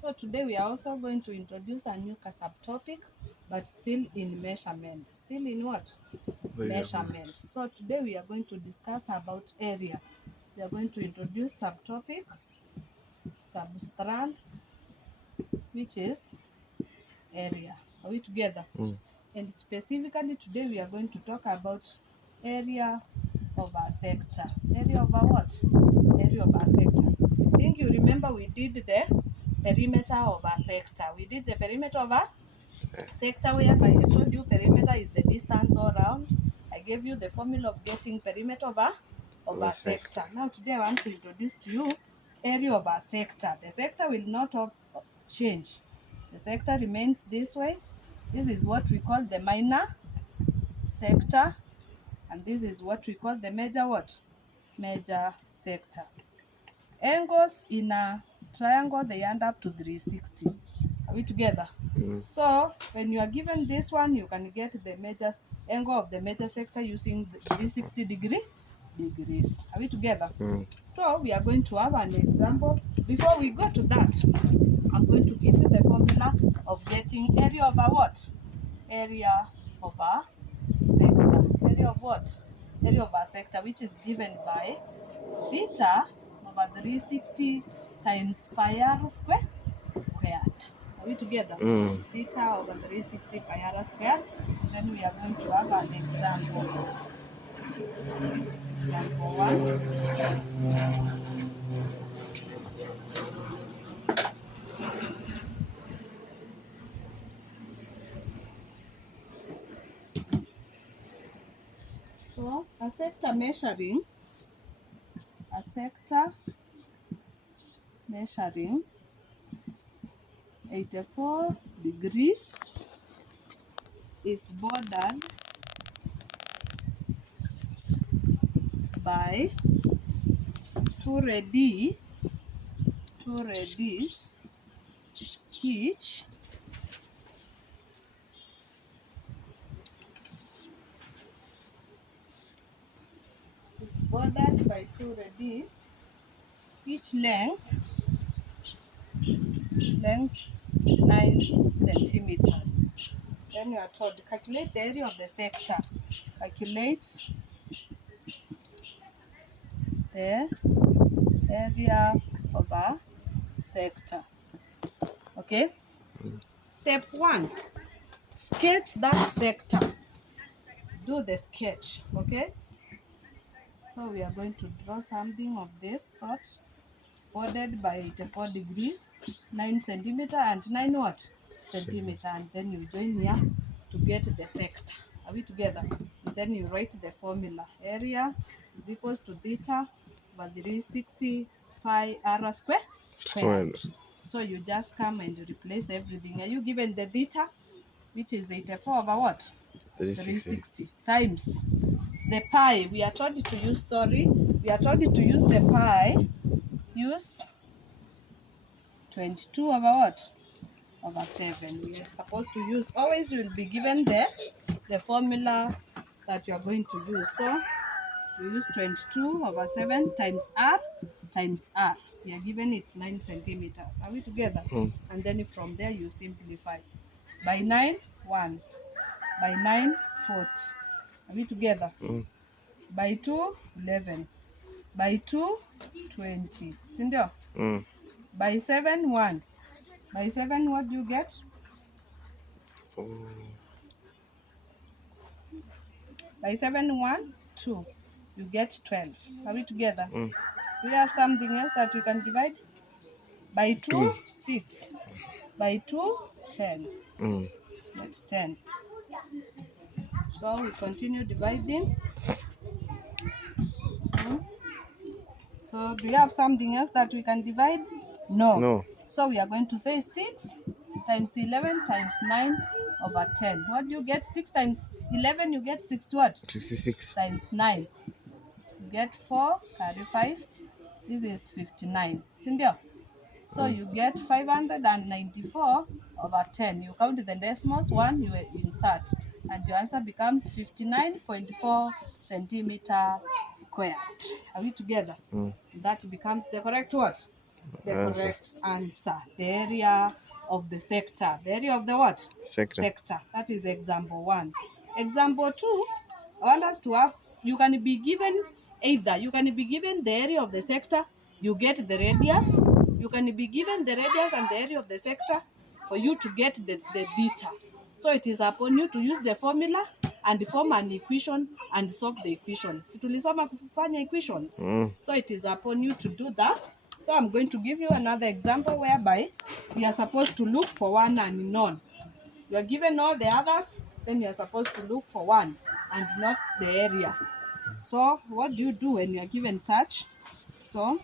So today we are also going to introduce a new subtopic, but still in measurement. Still in what? Measurement. So today we are going to discuss about area. We are going to introduce subtopic, substrand, which is area. Are we together? And specifically today we are going to talk about area of a sector. Area of a what? Area of a sector. I think you remember we did the perimeter of a sector. We did the perimeter of a sector whereby I told you perimeter is the distance all around. I gave you the formula of getting perimeter of a sector. Now today I want to introduce to you area of a sector. The sector will not change. The sector remains this way. This is what we call the minor sector, and this is what we call the major what? Major sector. Angles in a triangle, they end up to 360. Are we together? So when you are given this one, you can get the major angle of the major sector using the 360 degrees. Are we together? So we are going to have an example. Before we go to that, I'm going to give you the formula of getting area of a what? Area of a sector. Area of what? Area of a sector, which is given by theta over 360 times pi r squared. Are we together? Theta over 360 pi r squared. Then we are going to have an example. Example 1. So a sector measuring 84 degrees is bordered by two radii each is bordered by two radii, each length 9 centimeters. Then you are told to calculate the area of the sector. Calculate the area of a sector. Okay. Step 1. Sketch that sector. Do the sketch. Okay. So we are going to draw something of this sort, bordered by 84 degrees, 9 centimeter and 9 what? Centimeter. And then you join here to get the sector. Are we together? And then you write the formula. Area is equals to theta over 360 pi r squared. So you just come and replace everything. Are you given the theta, which is 84 over what? 360 times the pi. We are told to use, we are told to use the pi. Use 22 over what? Over 7. We are supposed to use, always you will be given the formula that you are going to use. So we use 22 over 7 times r times r. We are given it's 9 centimeters. Are we together? And then from there you simplify. By 9, 1. By 9, 40. Are we together? By 2, 11. By 2, 20. Sindio? By 7, 1. By 7, what do you get? By 7, 1, 2. You get 12. Are we together? Do we have something else that we can divide? By 2, 6. By 2, 10. That's 10. So we continue dividing. So do you have something else that we can divide? No. So we are going to say 6 times 11 times 9 over 10. What do you get? 6 times 11, you get 6 what? 66. Times 9. You get 4, carry 5. This is 59. Sindio? So you get 594 over 10. You count the decimals, 1 you insert. And your answer becomes 59.4 centimeter squared. Are we together? That becomes the correct what? the correct answer. The area of the sector. The area of the what? Sector. That is example 1. Example 2, I want us to have, you can be given the area of the sector, you get the radius. You can be given the radius and the area of the sector for you to get the theta. So it is upon you to use the formula and form an equation and solve the equation. Si tulisoma kufanya equations? So it is upon you to do that. So I'm going to give you another example whereby we are supposed to look for one unknown. You are given all the others, then you are supposed to look for one and not the area. So what do you do when you are given such? So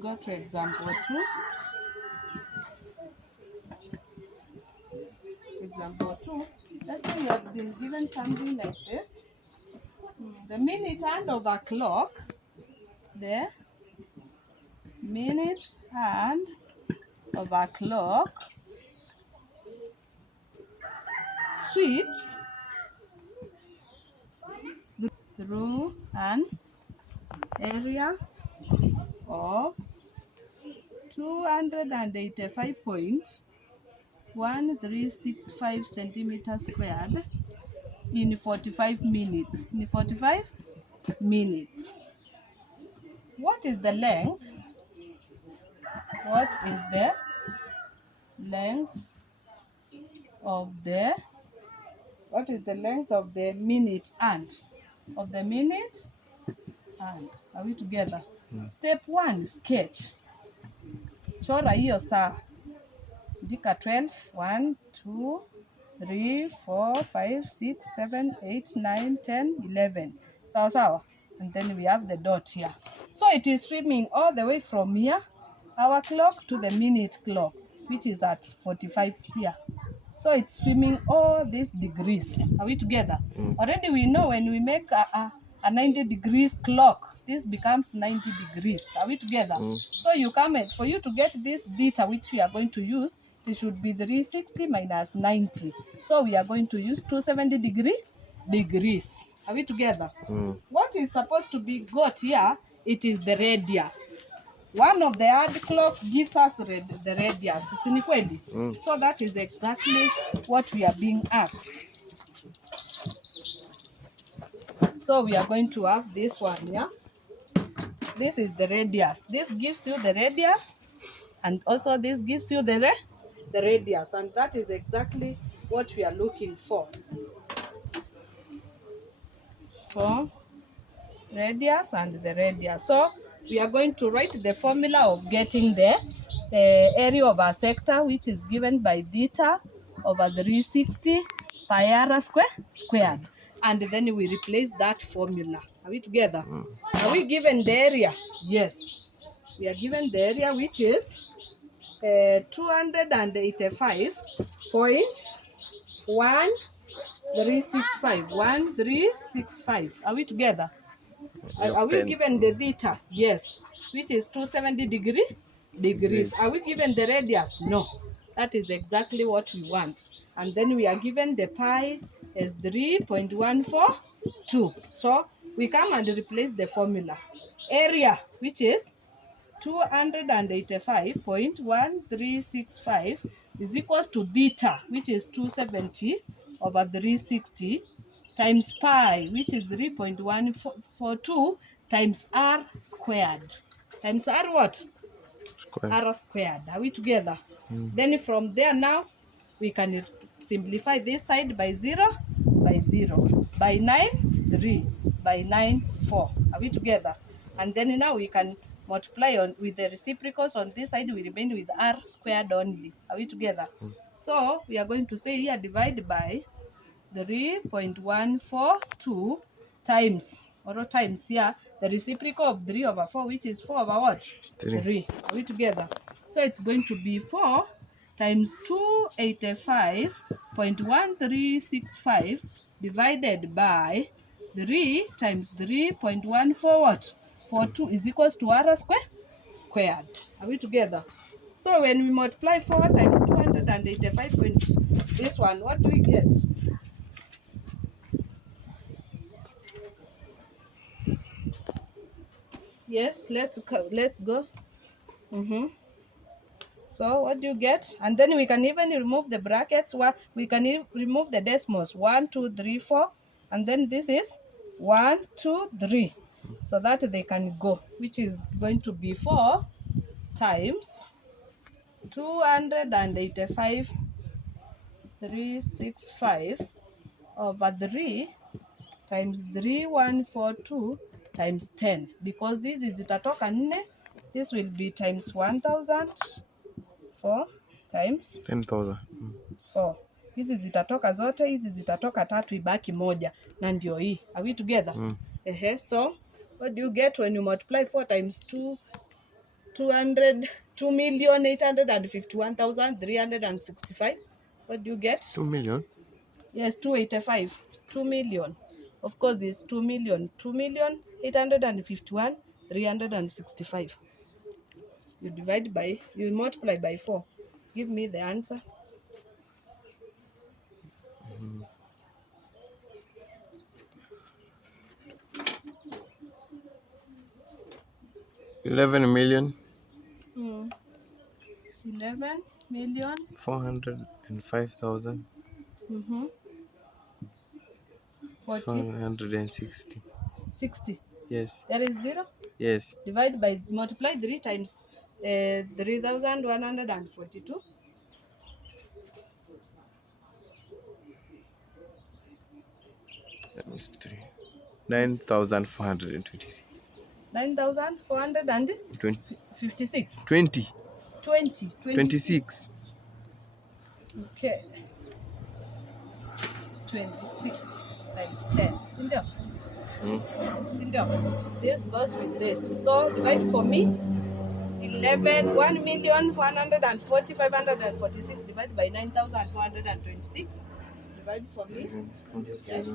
go to example 2. Example 2. Let's say you have been given something like this. The minute hand of a clock, the minute hand of a clock sweeps through an area of 285.1365 centimeters squared in 45 minutes. In 45 minutes. What is the length? What is the length of the minute hand? Of the minute hand. Are we together? Step 1, sketch. Chora hiyo saa. Andika 12, 1, 2, 3, 4, 5, 6, 7, 8, 9, 10, 11. Sawa sawa. And then we have the dot here. So it is swimming all the way from here, our clock, to the minute clock, which is at 45 here. So it's swimming all these degrees. Are we together? Already we know when we make a 90 degrees clock, this becomes 90 degrees. Are we together? So you come in, for you to get this theta, which we are going to use, it should be 360 minus 90. So we are going to use 270 degrees. Are we together? What is supposed to be got here? It is the radius. One of the hard clock gives us the radius. Si kweli? So that is exactly what we are being asked. So we are going to have this one here. This is the radius. This gives you the radius, and also this gives you the radius, and that is exactly what we are looking for. So radius and the radius. So we are going to write the formula of getting the area of our sector, which is given by theta over 360 pi r squared. And then we replace that formula. Are we together? Are we given the area? Yes. We are given the area, which is 285.1365. Are we together? Are we given the theta? Yes. Which is 270 degrees. Are we given the radius? No. That is exactly what we want. And then we are given the pi as 3.142. So we come and replace the formula. Area, which is 285.1365 is equals to theta, which is 270 over 360 times pi, which is 3.142 times r squared. Times r what? R squared. Are we together? Then from there now, we can simplify this side by 0, by 0, by 9, 3, by 9, 4. Are we together? And then now we can multiply on with the reciprocals on this side, we remain with r squared only. Are we together? So we are going to say here divide by 3.142 times, or times here, the reciprocal of 3 over 4, which is 4 over what? 3. Are we together? So it's going to be 4 times 285.1365 divided by 3 times 3.14 what? 42 is equals to r squared. Are we together? So when we multiply 4 times 285 point this one, what do we get? Yes, let's go. So what do you get? And then we can even remove the brackets. We can remove the decimals. 1, 2, 3, 4, and then this is 1, 2, 3, so that they can go, which is going to be 4 times 285 365 over 3 times 3142 times 10, because this is zitatoka 4. This will be times 1000, 4 times 10,000. 4. Hizi zitatoka zote, hizi zitatoka 3, ibaki moja, na ndio hii. Are we together? So what do you get when you multiply 4 times 2,851,365? What do you get? 2 million? Yes, 285. 2 million. Of course, it's 2 million. 2,851,365. You multiply by 4. Give me the answer. 11 million. 11 million. 405,000. 460. 60. Yes. There is 0. Yes. Multiply 3 times 3,142. That was 9,426. 9,456. 20. 26. Okay. 26 times 10. Sindio? This goes with this. So divide for me. 1,140,546 divided by 9,426. Divide for me. Yes.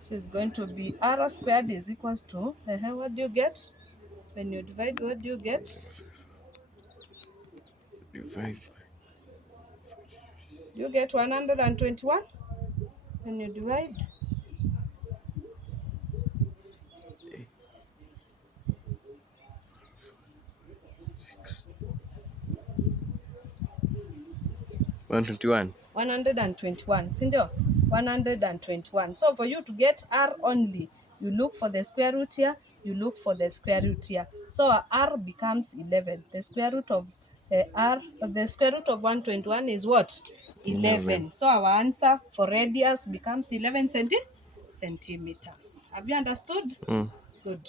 Which is going to be r squared is equals to, what do you get? When you divide, what do you get? Divide. You get 121 when you divide. $121. 121. Sindio? 121. So for you to get r only, you look for the square root here, you look for the square root here. So r becomes 11. The square root of the square root of 121 is what? 11. So our answer for radius becomes 11 centimeters. Have you understood? Good.